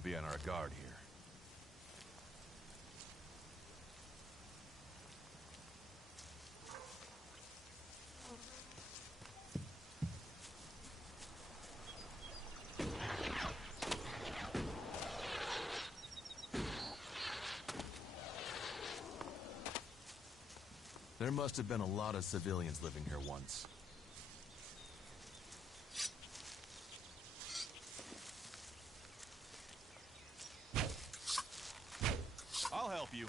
better be on our guard here. There must have been a lot of civilians living here once. I'll help you.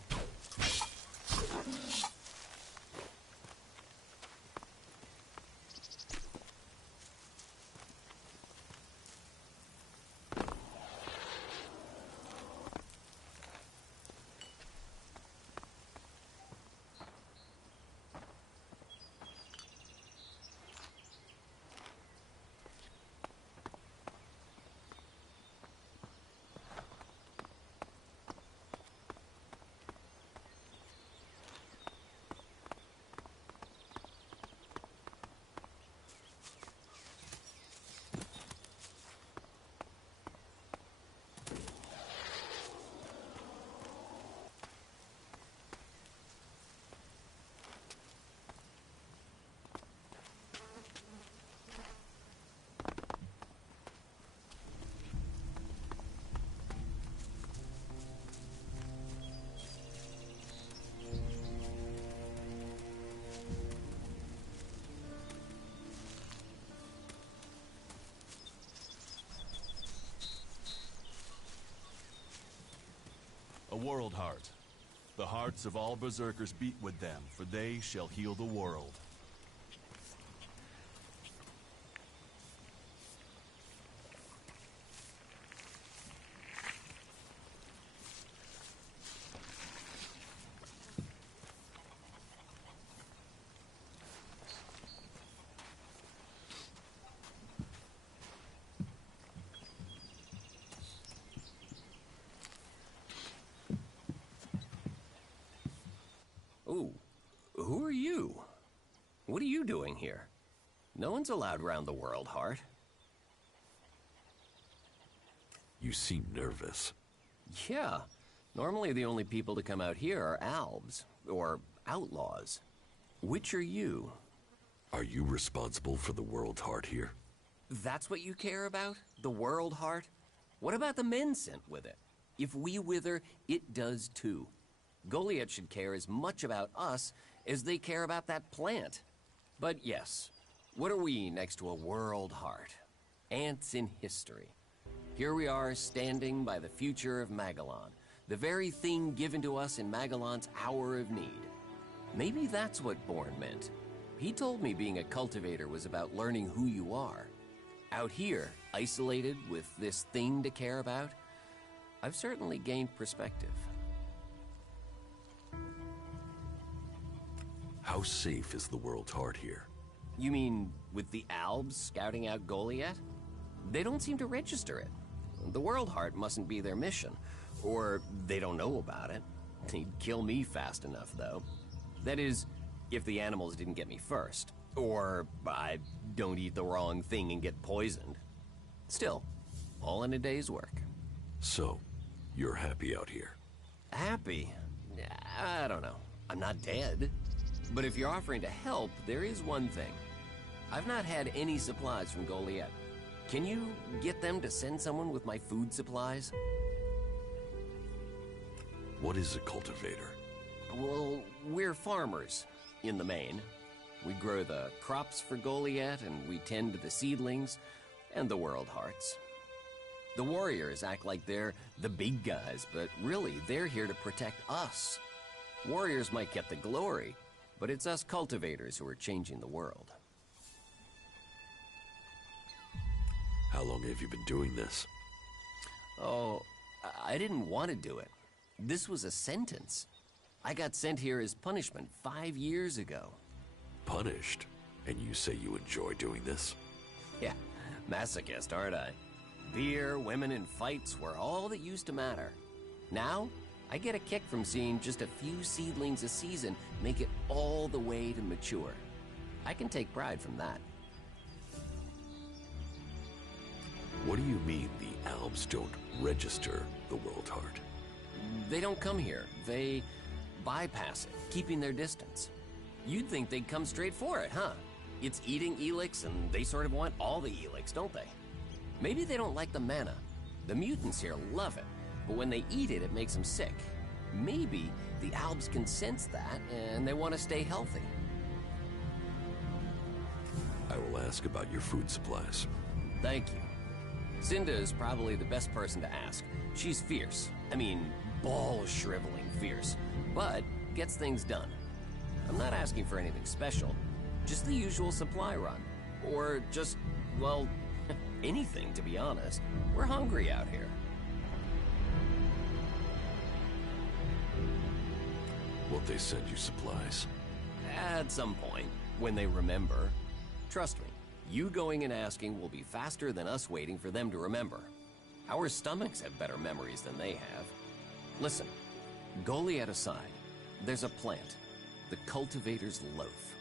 A world heart. The hearts of all berserkers beat with them, for they shall heal the world. Ooh, who are you? What are you doing here? No one's allowed round the world, Heart. You seem nervous. Yeah, normally the only people to come out here are albs, or outlaws. Which are you? Are you responsible for the world heart here? That's what you care about? The world heart? What about the men sent with it? If we wither, it does too. Goliath should care as much about us as they care about that plant. But yes, what are we next to a world heart? Ants in history. Here we are standing by the future of Magellan, the very thing given to us in Magellan's hour of need. Maybe that's what Bourne meant. He told me being a cultivator was about learning who you are. Out here, isolated with this thing to care about, I've certainly gained perspective. How safe is the world heart here? You mean with the Albs scouting out Goliath? They don't seem to register it. The World Heart mustn't be their mission, or they don't know about it. He'd kill me fast enough, though. That is, if the animals didn't get me first, or I don't eat the wrong thing and get poisoned. Still, all in a day's work. So, you're happy out here? Happy? I don't know. I'm not dead. But if you're offering to help, there is one thing. I've not had any supplies from Goliath. Can you get them to send someone with my food supplies? What is a cultivator? Well, we're farmers, in the main. We grow the crops for Goliath, and we tend to the seedlings and the world hearts. The warriors act like they're the big guys, but really, they're here to protect us. Warriors might get the glory, but it's us cultivators who are changing the world. How long have you been doing this? Oh, I didn't want to do it. This was a sentence. I got sent here as punishment 5 years ago. Punished? And you say you enjoy doing this? Yeah, masochist, aren't I? Beer, women, and fights were all that used to matter. Now, I get a kick from seeing just a few seedlings a season make it all the way to mature. I can take pride from that. What do you mean the Albs don't register the World Heart? They don't come here. They bypass it, keeping their distance. You'd think they'd come straight for it, huh? It's eating Elex, and they sort of want all the Elex, don't they? Maybe they don't like the mana. The mutants here love it, but when they eat it, it makes them sick. Maybe the Albs can sense that, and they want to stay healthy. I will ask about your food supplies. Thank you. Cinda is probably the best person to ask. She's fierce. I mean, ball-shriveling fierce. But gets things done. I'm not asking for anything special. Just the usual supply run. Or just, well, anything, to be honest. We're hungry out here. Won't they send you supplies? At some point, when they remember. Trust me, you going and asking will be faster than us waiting for them to remember. Our stomachs have better memories than they have. Listen, Goliath aside, there's a plant, the Cultivator's Loaf.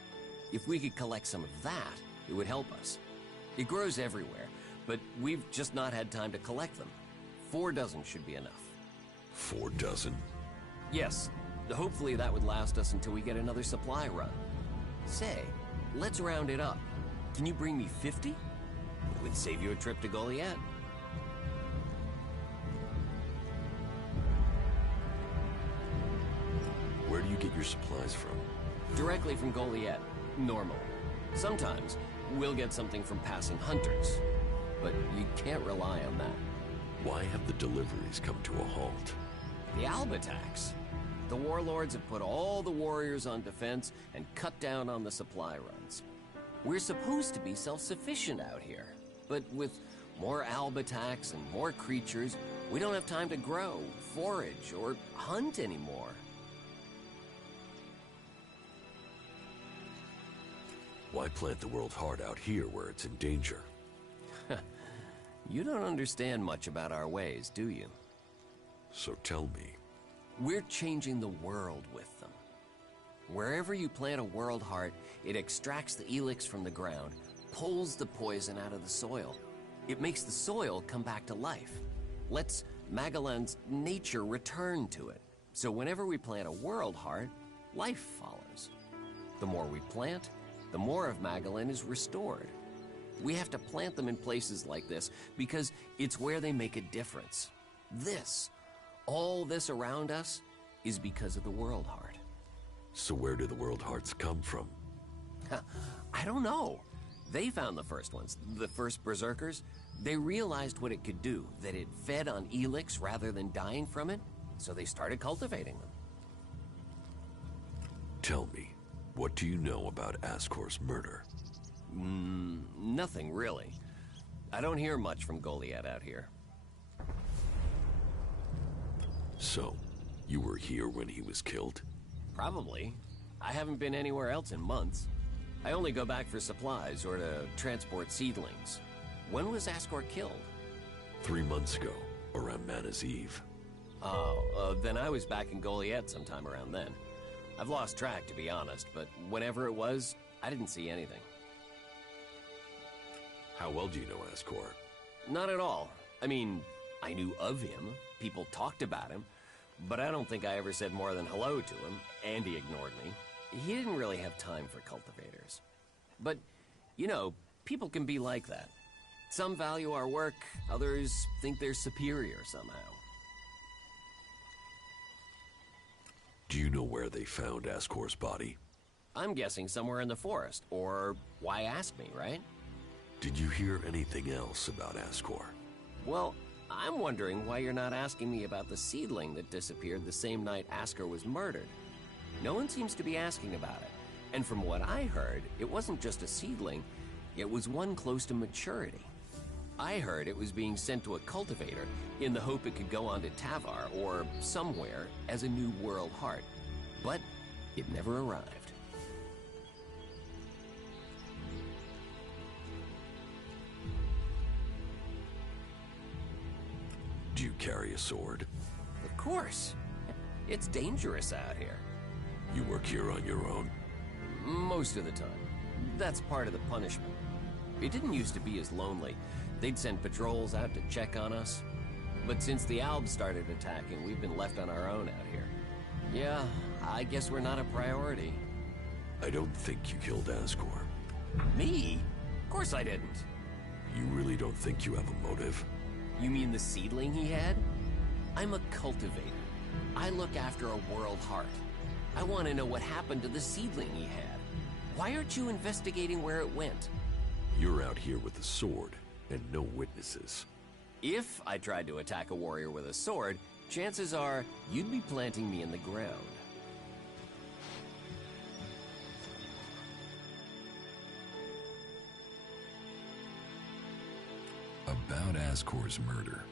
If we could collect some of that, it would help us. It grows everywhere, but we've just not had time to collect them. 4 dozen should be enough. 4 dozen? Yes, hopefully that would last us until we get another supply run. Say, let's round it up. Can you bring me 50? It would save you a trip to Goliath. Where do you get your supplies from? Directly from Goliath, normally. Sometimes, we'll get something from passing hunters. But you can't rely on that. Why have the deliveries come to a halt? The Alb attacks. The warlords have put all the warriors on defense and cut down on the supply runs. We're supposed to be self-sufficient out here. But with more Alb attacks and more creatures, we don't have time to grow, forage, or hunt anymore. Why plant the World Heart out here where it's in danger? You don't understand much about our ways, do you? So tell me. We're changing the world with them. Wherever you plant a World Heart, it extracts the Elex from the ground, pulls the poison out of the soil. It makes the soil come back to life. Lets Magellan's nature return to it. So whenever we plant a World Heart, life follows. The more we plant, the more of Magellan is restored. We have to plant them in places like this because it's where they make a difference. All this around us, is because of the World Heart. So where do the World Hearts come from? I don't know. They found the first ones, the first Berserkers. They realized what it could do, that it fed on Elex rather than dying from it, so they started cultivating them. Tell me, what do you know about Ascor's murder? Nothing really. I don't hear much from Goliath out here. So, you were here when he was killed? Probably. I haven't been anywhere else in months. I only go back for supplies or to transport seedlings. When was Ascor killed? 3 months ago, around Mana's Eve. Oh, then I was back in Goliath sometime around then. I've lost track, to be honest, but whenever it was, I didn't see anything. How well do you know Ascor? Not at all. I mean, I knew of him, people talked about him, but I don't think I ever said more than hello to him, and he ignored me. He didn't really have time for cultivators. But, you know, people can be like that. Some value our work, others think they're superior somehow. Do you know where they found Ascor's body? I'm guessing somewhere in the forest, or why ask me, right? Did you hear anything else about Ascor? Well, I'm wondering why you're not asking me about the seedling that disappeared the same night Ascor was murdered. No one seems to be asking about it. And from what I heard, it wasn't just a seedling, it was one close to maturity. I heard it was being sent to a cultivator in the hope it could go on to Tavar or somewhere as a new World Heart. But it never arrived. Do you carry a sword? Of course. It's dangerous out here. You work here on your own? Most of the time. That's part of the punishment. It didn't used to be as lonely. They'd send patrols out to check on us. But since the Albs started attacking, we've been left on our own out here. Yeah, I guess we're not a priority. I don't think you killed Ascor. Me? Of course I didn't. You really don't think you have a motive? You mean the seedling he had? I'm a cultivator. I look after a world heart. I want to know what happened to the seedling he had. Why aren't you investigating where it went? You're out here with a sword, and no witnesses. If I tried to attack a warrior with a sword, chances are you'd be planting me in the ground. About Ascor's murder.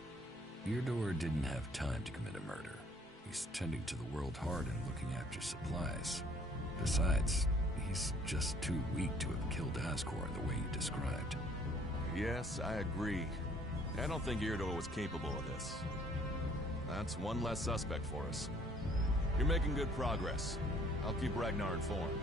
Eardor didn't have time to commit a murder. He's tending to the World Heart and looking after supplies. Besides, he's just too weak to have killed Ascor the way you described. Yes, I agree. I don't think Eardor was capable of this. That's one less suspect for us. You're making good progress. I'll keep Ragnar informed.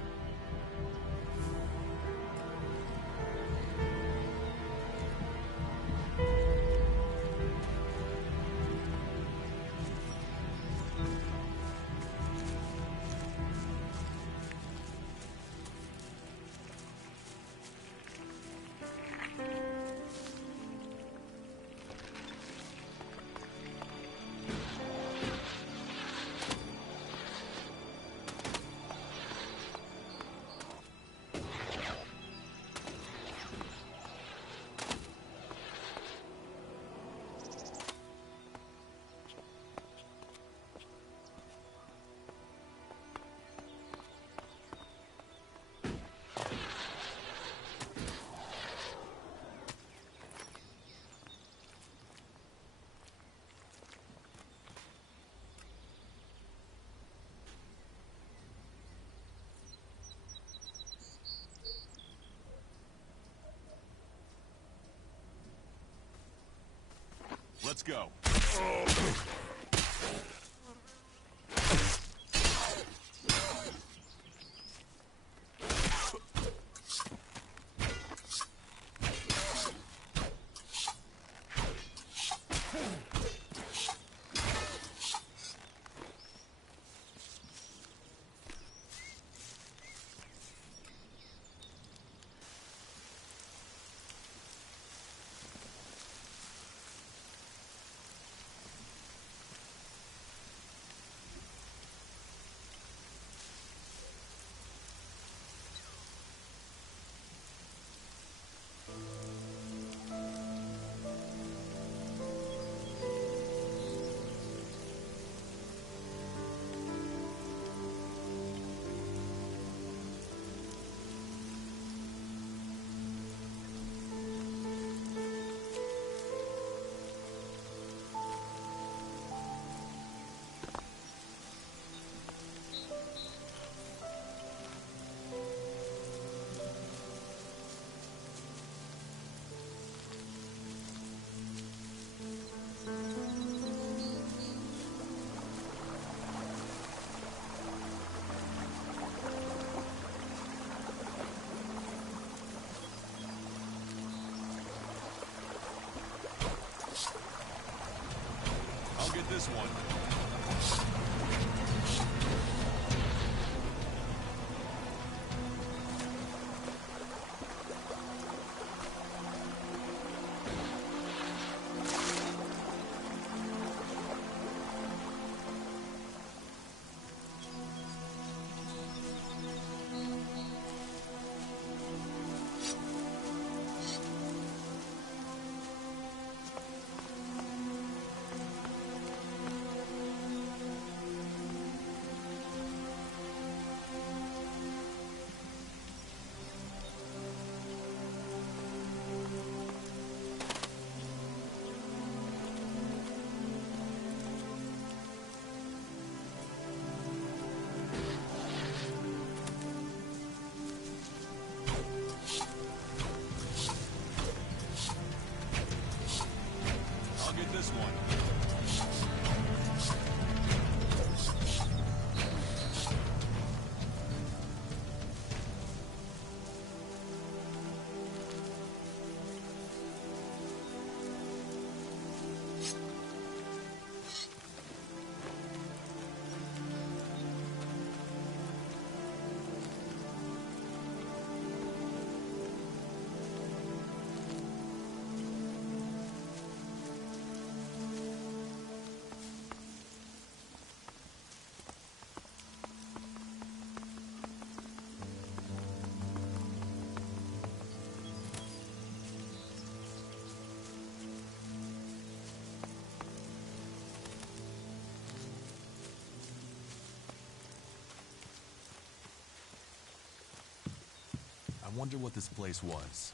Let's go. I'll get this one. I wonder what this place was.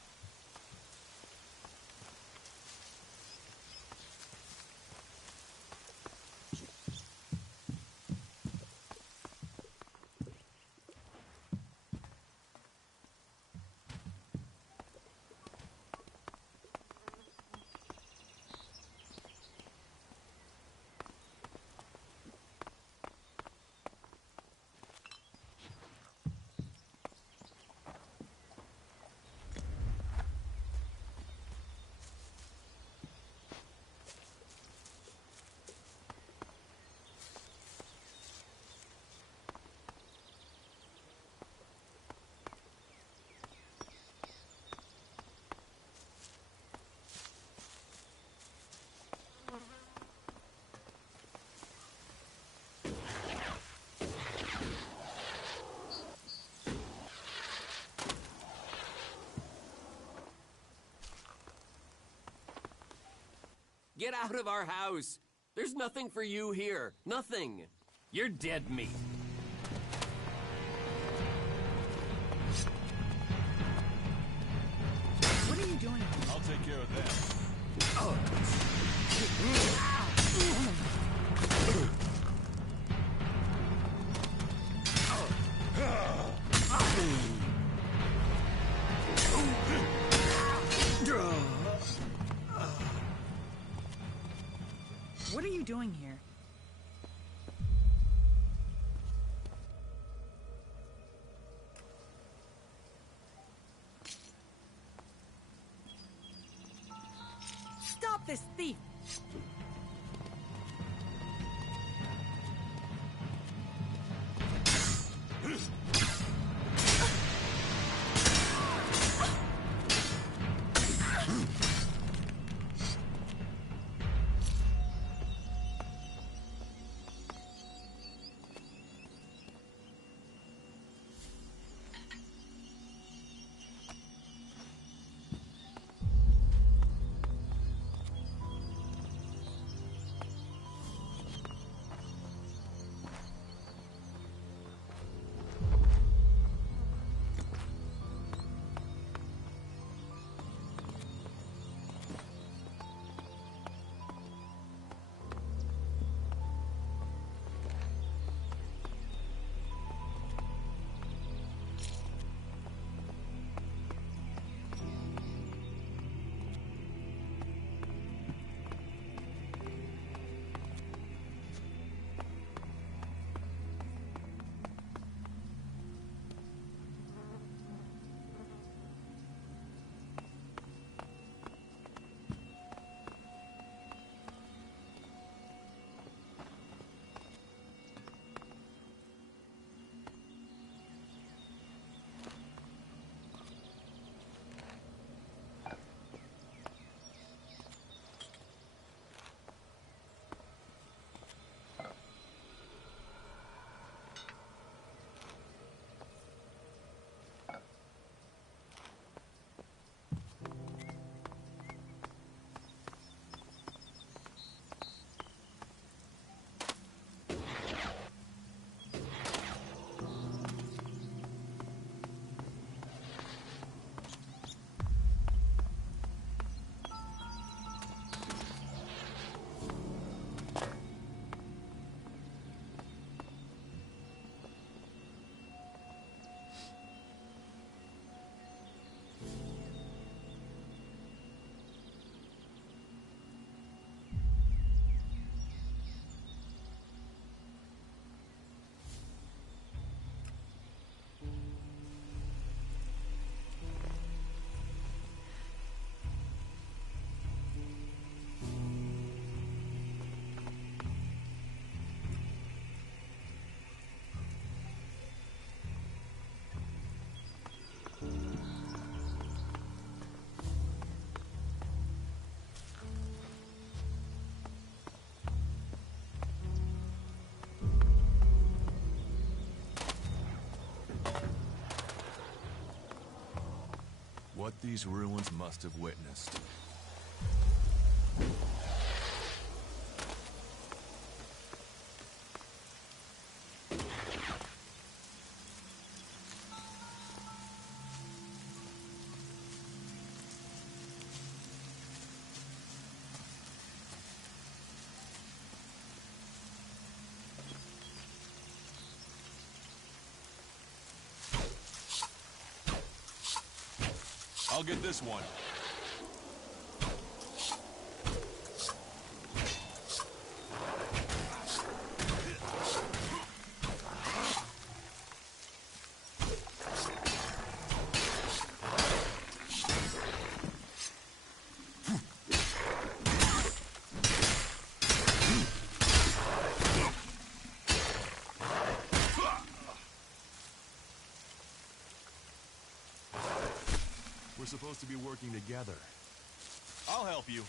Get out of our house! There's nothing for you here. Nothing. You're dead meat. What are you doing? I'll take care of them. What are you doing here? Stop this thief! What these ruins must have witnessed. I'll get this one. We're supposed to be working together. I'll help you.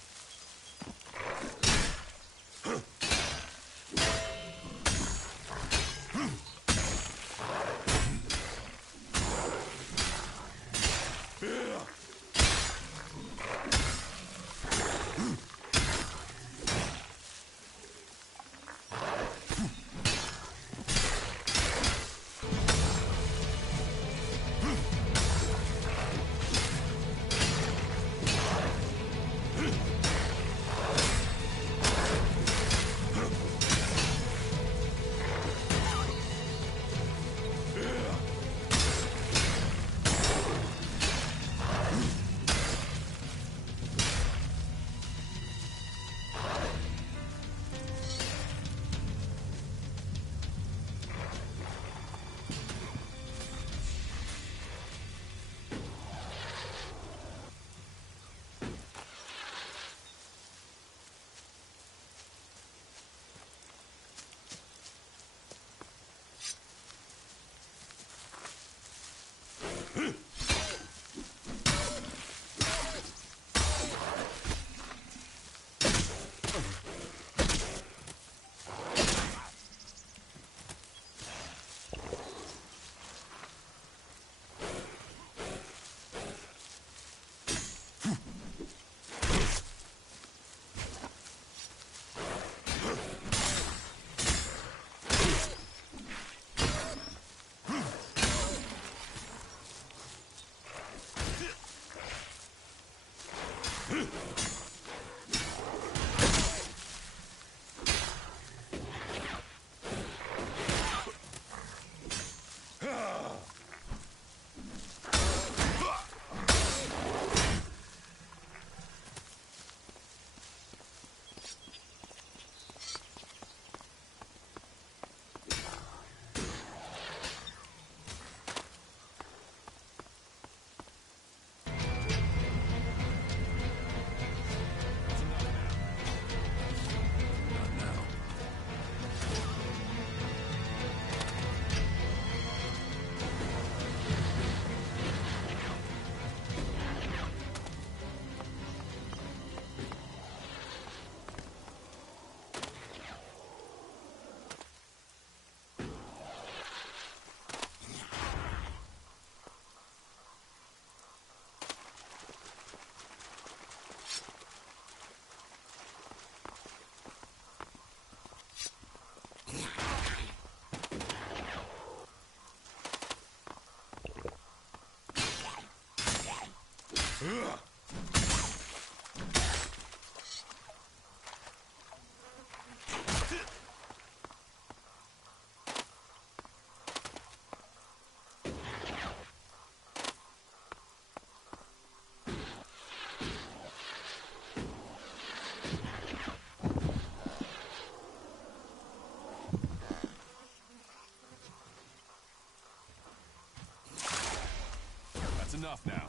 That's enough now.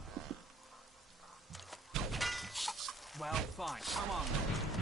Well, fine. Come on then.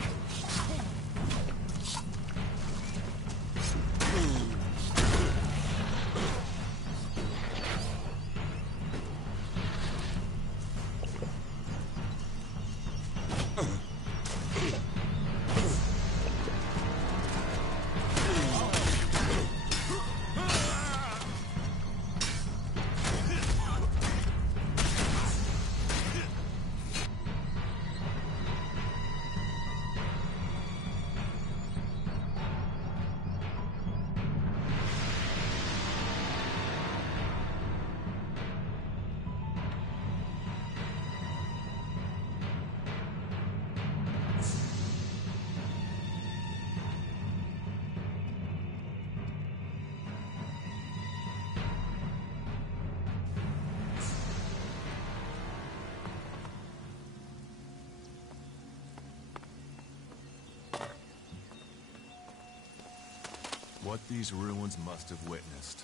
What these ruins must have witnessed.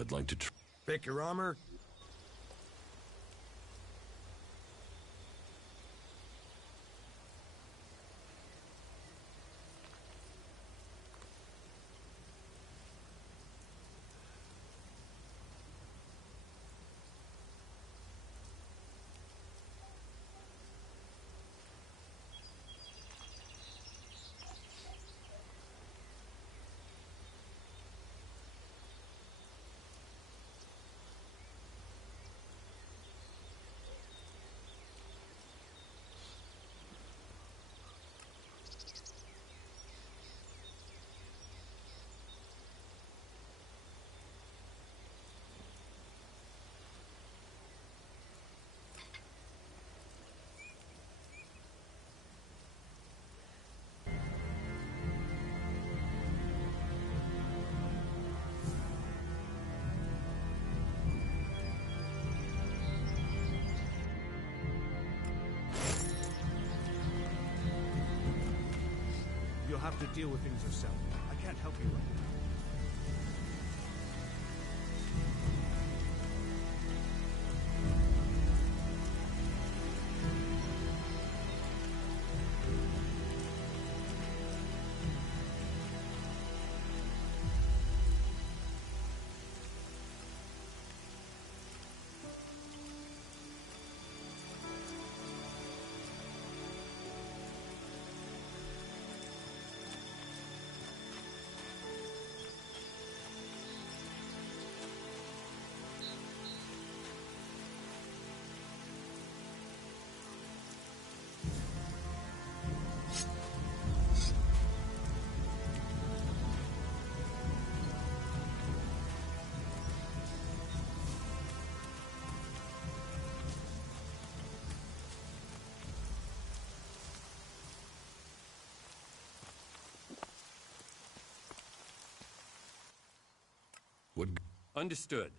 I'd like to Pick your armor. You'll have to deal with things yourself. I can't help you right now. What? Understood.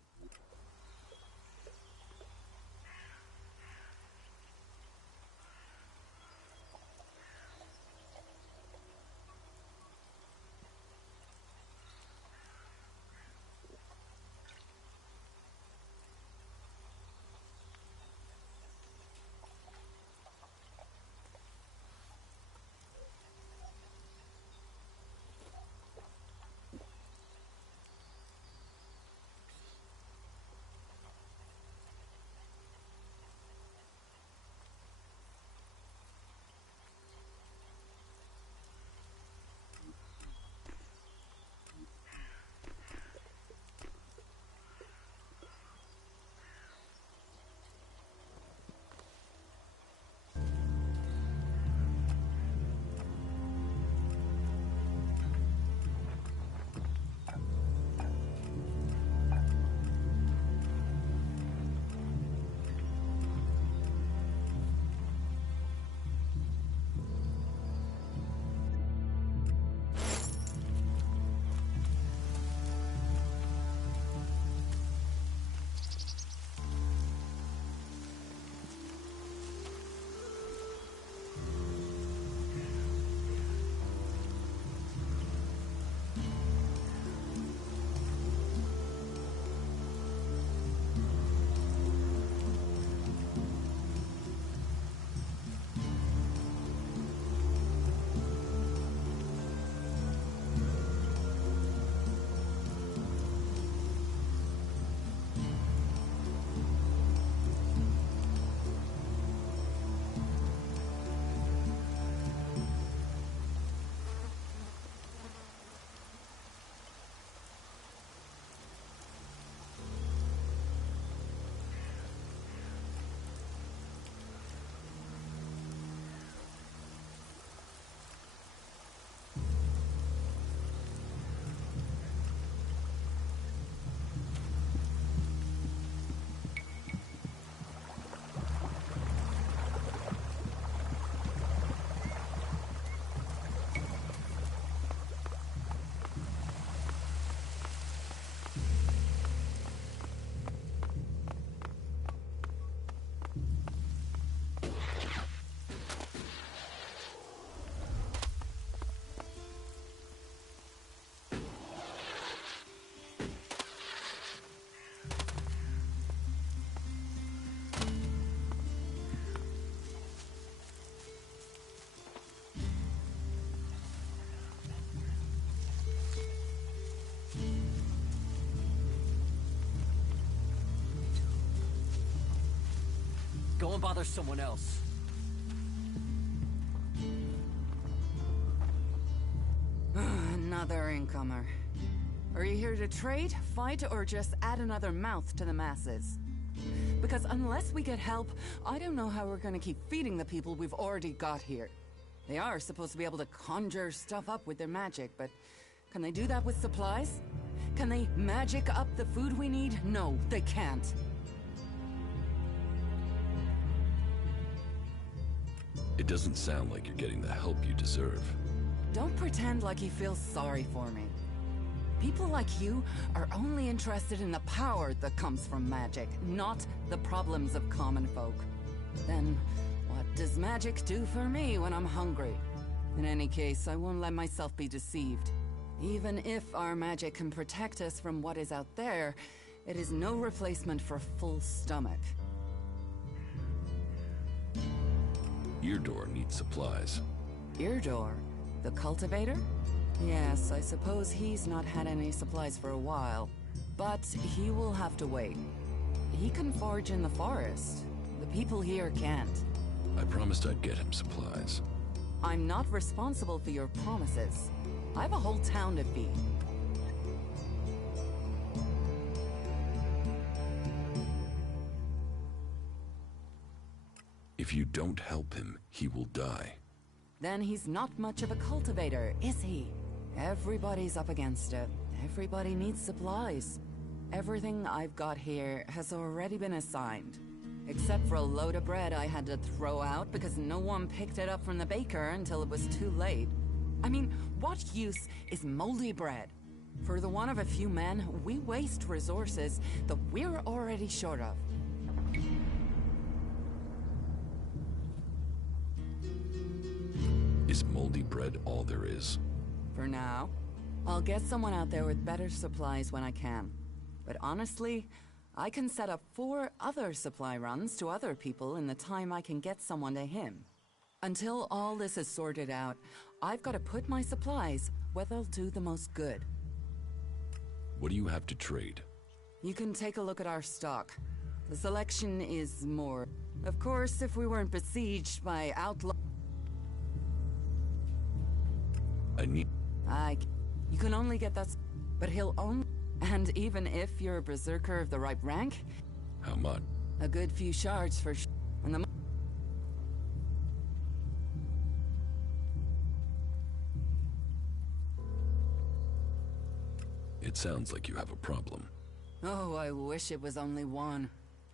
Go and bother someone else. Another incomer. Are you here to trade, fight, or just add another mouth to the masses? Because unless we get help, I don't know how we're gonna keep feeding the people we've already got here. They are supposed to be able to conjure stuff up with their magic, but can they do that with supplies? Can they magic up the food we need? No, they can't. It doesn't sound like you're getting the help you deserve. Don't pretend like you feel sorry for me. People like you are only interested in the power that comes from magic, not the problems of common folk. Then, what does magic do for me when I'm hungry? In any case, I won't let myself be deceived. Even if our magic can protect us from what is out there, it is no replacement for a full stomach. Eardor needs supplies. Eardor? The cultivator? Yes, I suppose he's not had any supplies for a while. But he will have to wait. He can forage in the forest. The people here can't. I promised I'd get him supplies. I'm not responsible for your promises. I have a whole town to feed. If you don't help him, he will die. Then he's not much of a cultivator, is he? Everybody's up against it. Everybody needs supplies. Everything I've got here has already been assigned. Except for a load of bread I had to throw out because no one picked it up from the baker until it was too late. I mean, what use is moldy bread? For the want of a few men, we waste resources that we're already short of. Is moldy bread all there is? For now. I'll get someone out there with better supplies when I can. But honestly, I can set up 4 other supply runs to other people in the time I can get someone to him. Until all this is sorted out, I've got to put my supplies where they'll do the most good. What do you have to trade? You can take a look at our stock. The selection is more. Of course, if we weren't besieged by outlaws... I need... You can only get that... But he'll only... And even if you're a berserker of the right rank... How much? A good few shards for... And the... It sounds like you have a problem. Oh, I wish it was only one.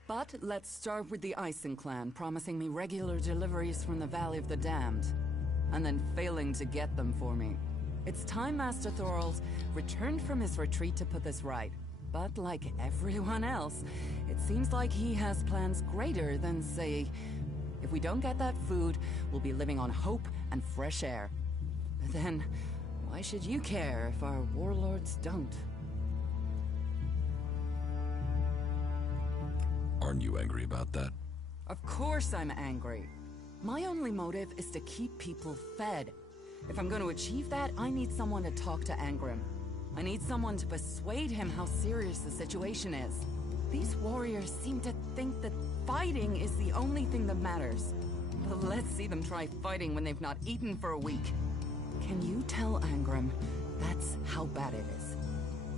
But let's start with the Ison clan promising me regular deliveries from the Valley of the Damned, and then failing to get them for me. It's time Master Thorald returned from his retreat to put this right. But like everyone else, it seems like he has plans greater than, say, if we don't get that food, we'll be living on hope and fresh air. Then, why should you care if our warlords don't? Aren't you angry about that? Of course I'm angry. My only motive is to keep people fed. If I'm going to achieve that, I need someone to talk to Angrim. I need someone to persuade him how serious the situation is. These warriors seem to think that fighting is the only thing that matters. But let's see them try fighting when they've not eaten for a week. Can you tell Angrim that's how bad it is?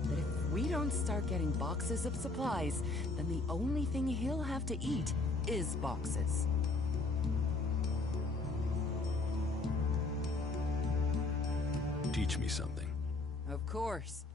That if we don't start getting boxes of supplies, then the only thing he'll have to eat is boxes. Teach me something. Of course.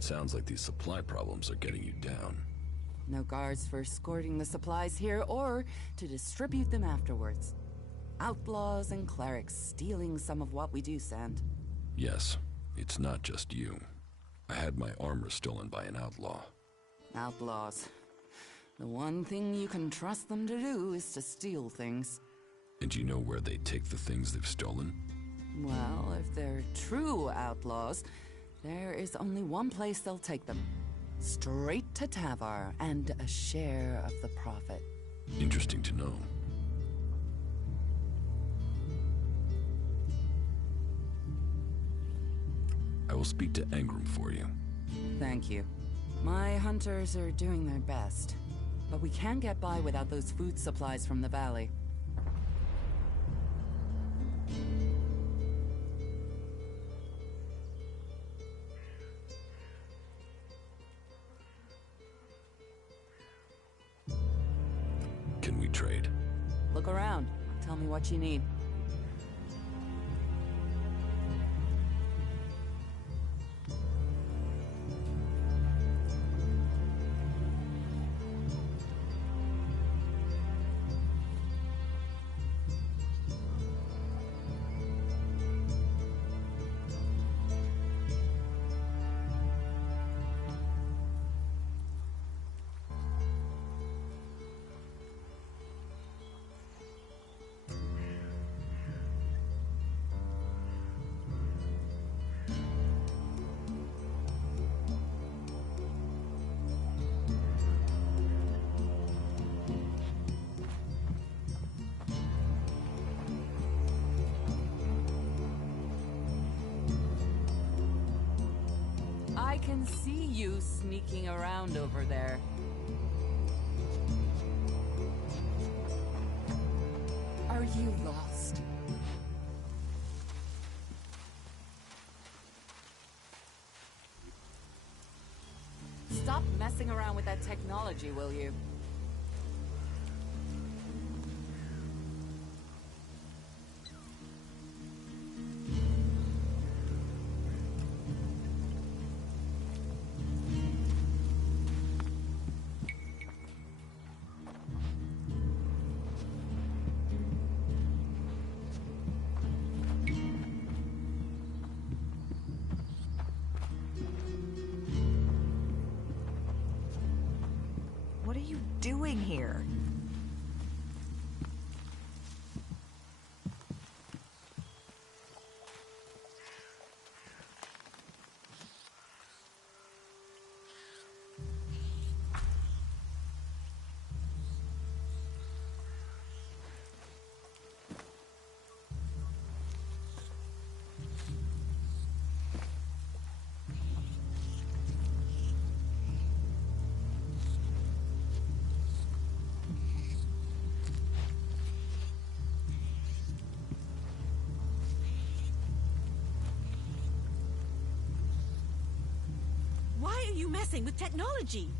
Sounds like these supply problems are getting you down. No guards for escorting the supplies here or to distribute them afterwards. Outlaws and clerics stealing some of what we do send. Yes, it's not just you. I had my armor stolen by an outlaw. Outlaws. The one thing you can trust them to do is to steal things. And do you know where they take the things they've stolen? Well, if they're true outlaws, there is only one place they'll take them. Straight to Tavar and a share of the profit. Interesting to know. I will speak to Angram for you. Thank you. My hunters are doing their best, but we can't get by without those food supplies from the valley. Can we trade? Look around. Tell me what you need. I can see you sneaking around over there. Are you lost? Stop messing around with that technology, will you? What are you doing here? Why are you messing with technology?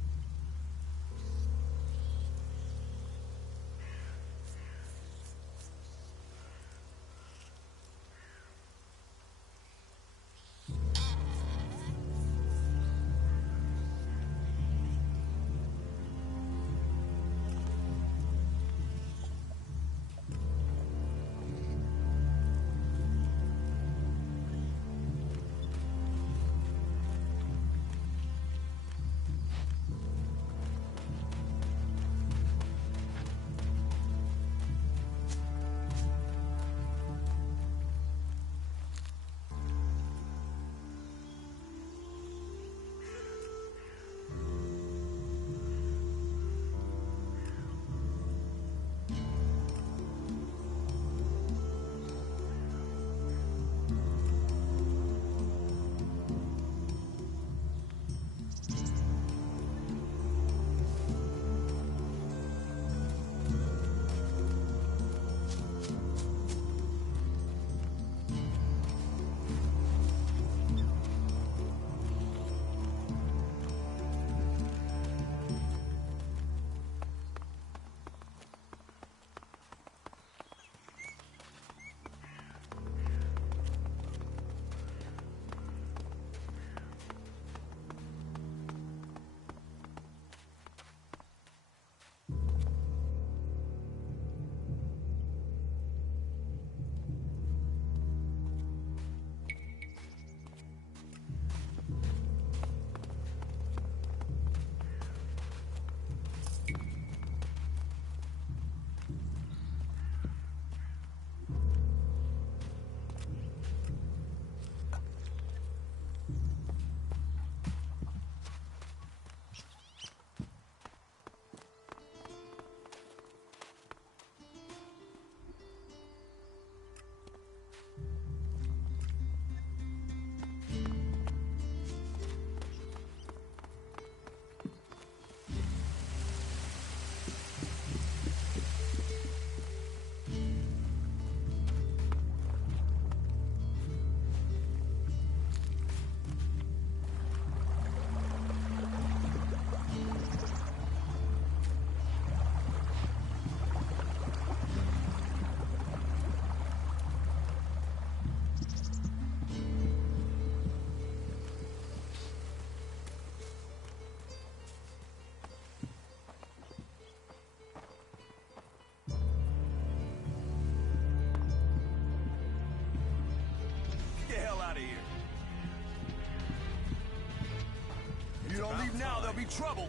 leave now, there'll be trouble!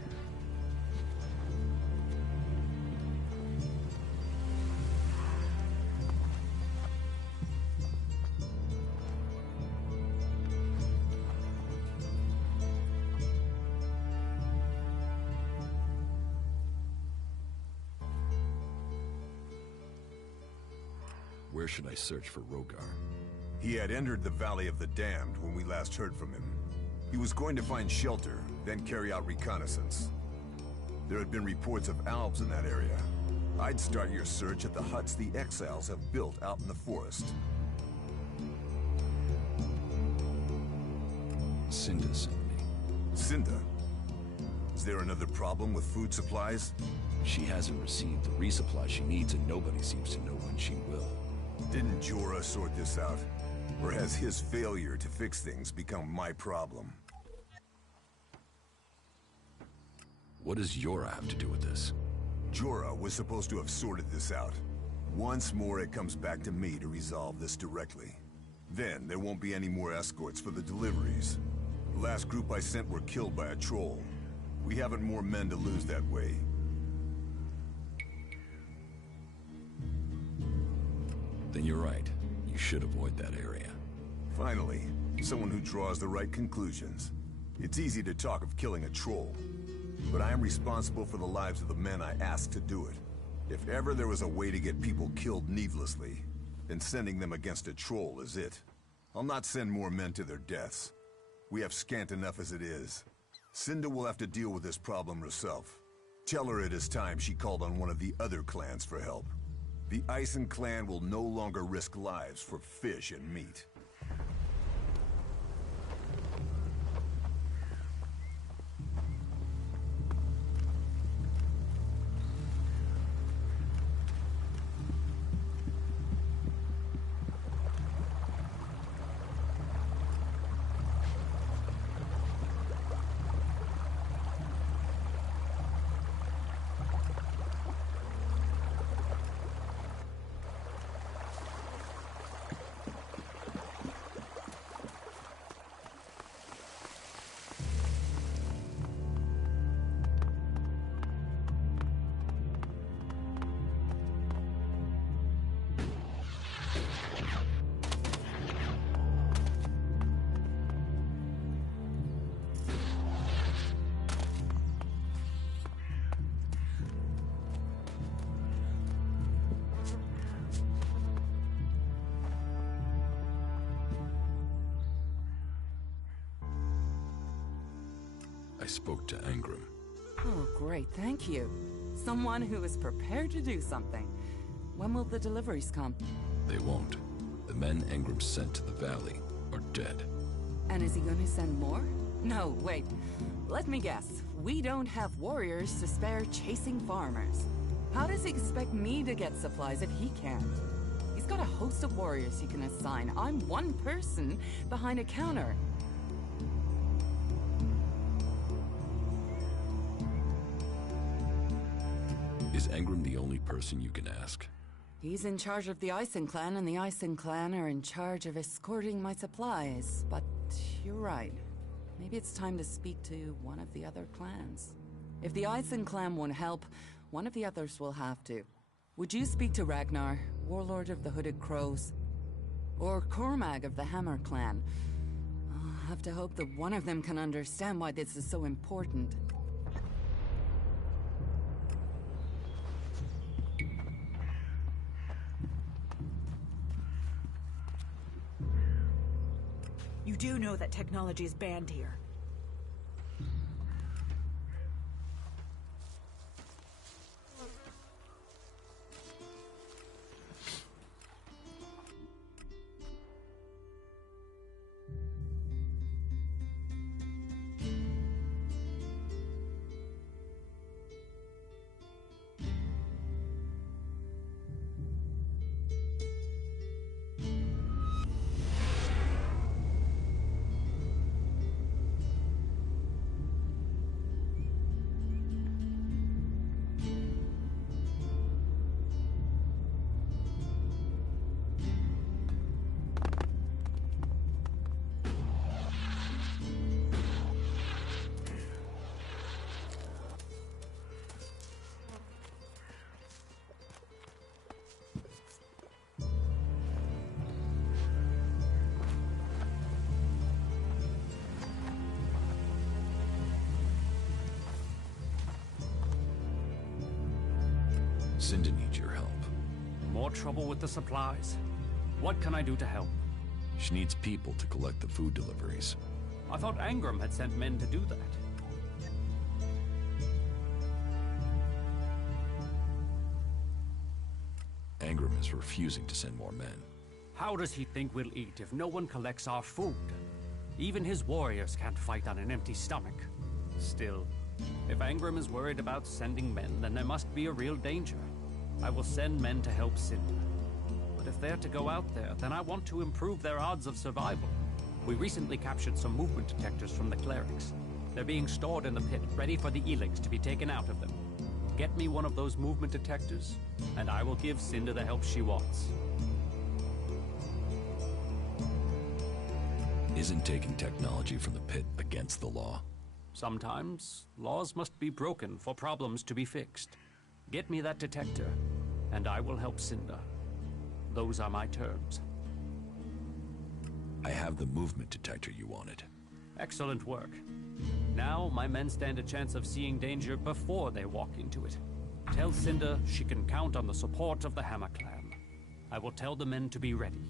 Where should I search for Rogar? He had entered the Valley of the Damned when we last heard from him. He was going to find shelter, then carry out reconnaissance. There had been reports of Alps in that area. I'd start your search at the huts the exiles have built out in the forest. Cinda sent me. Cinda? Is there another problem with food supplies? She hasn't received the resupply she needs, and nobody seems to know when she will. Didn't Jorah sort this out? Or has his failure to fix things become my problem? What does Jorah have to do with this? Jorah was supposed to have sorted this out. Once more, it comes back to me to resolve this directly. Then, there won't be any more escorts for the deliveries. The last group I sent were killed by a troll. We haven't more men to lose that way. Then you're right. You should avoid that area. Finally, someone who draws the right conclusions. It's easy to talk of killing a troll, but I am responsible for the lives of the men I asked to do it. If ever there was a way to get people killed needlessly, then sending them against a troll is it. I'll not send more men to their deaths. We have scant enough as it is. Cinda will have to deal with this problem herself. Tell her it is time she called on one of the other clans for help. The Ison clan will no longer risk lives for fish and meat. I spoke to Angrim. Oh, great, thank you. Someone who is prepared to do something. When will the deliveries come? They won't. The men Angrim sent to the valley are dead. And is he going to send more? No, wait. Let me guess. We don't have warriors to spare chasing farmers. How does he expect me to get supplies if he can't? He's got a host of warriors he can assign. I'm one person behind a counter. Is Angrim the only person you can ask? He's in charge of the Ison clan, and the Ison clan are in charge of escorting my supplies. But you're right. Maybe it's time to speak to one of the other clans. If the Ison clan won't help, one of the others will have to. Would you speak to Ragnar, warlord of the Hooded Crows? Or Cormag of the Hammer clan? I'll have to hope that one of them can understand why this is so important. You do know that technology is banned here. Cinda needs your help. More trouble with the supplies. What can I do to help? She needs people to collect the food deliveries. I thought Angram had sent men to do that. Angram is refusing to send more men. How does he think we'll eat if no one collects our food? Even his warriors can't fight on an empty stomach. Still, if Angram is worried about sending men, then there must be a real danger. I will send men to help Cinda. But if they're to go out there, then I want to improve their odds of survival. We recently captured some movement detectors from the clerics. They're being stored in the pit, ready for the Elex to be taken out of them. Get me one of those movement detectors, and I will give Cinda the help she wants. Isn't taking technology from the pit against the law? Sometimes, laws must be broken for problems to be fixed. Get me that detector, and I will help Cinda. Those are my terms. I have the movement detector you wanted. Excellent work. Now, my men stand a chance of seeing danger before they walk into it. Tell Cinda she can count on the support of the Hammer Clan. I will tell the men to be ready.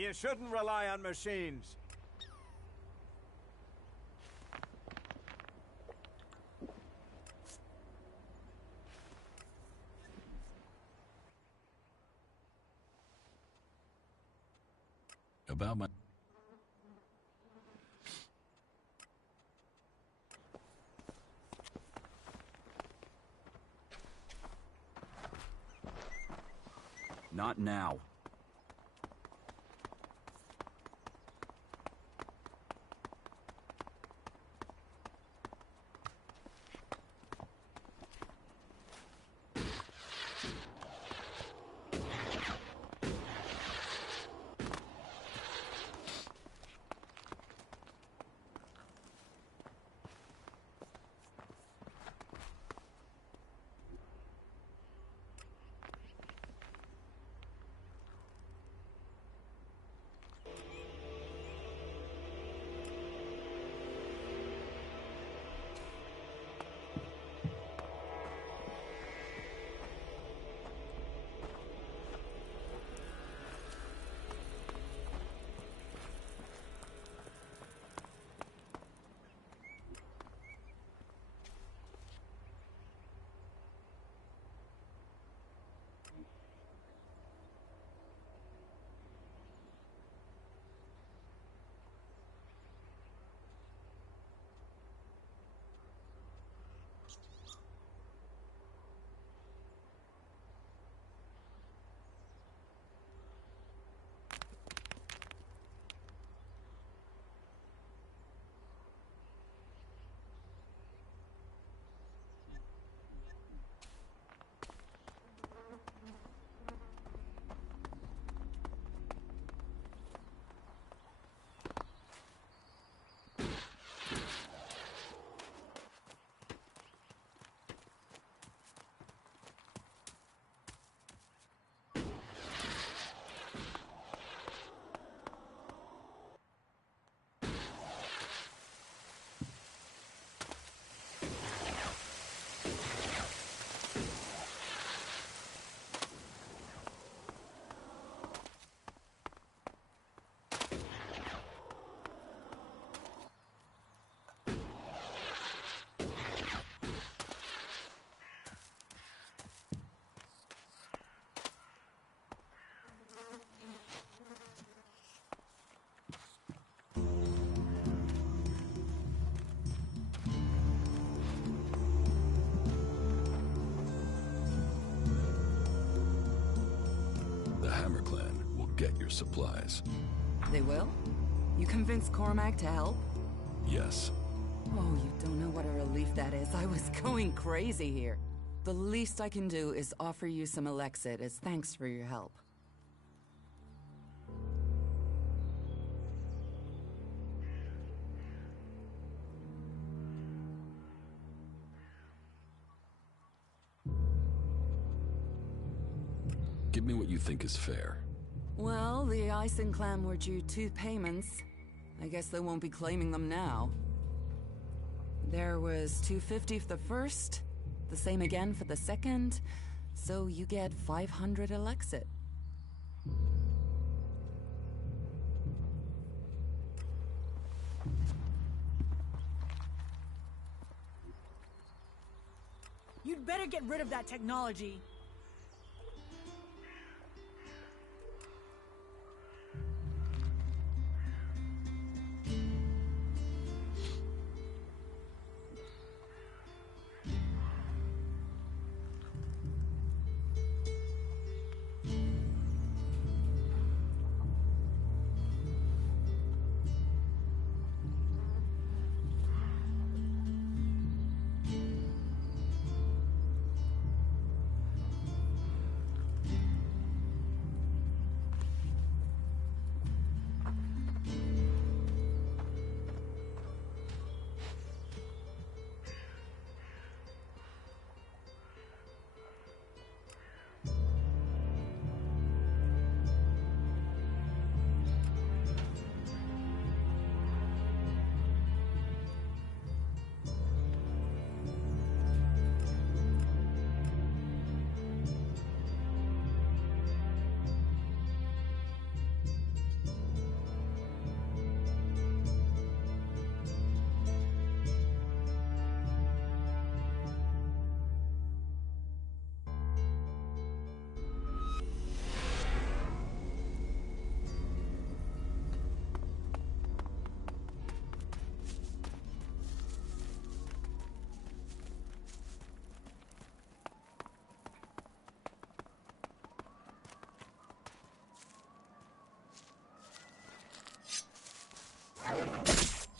You shouldn't rely on machines. About my... Not now. get your supplies. They will? You convinced Cormac to help? Yes. Oh, you don't know what a relief that is. I was going crazy here. The least I can do is offer you some Elexit as thanks for your help. Give me what you think is fair. Well, the Ison clan were due 2 payments. I guess they won't be claiming them now. There was $250 for the first, the same again for the second, so you get 500 Elexit. You'd better get rid of that technology.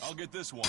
I'll get this one.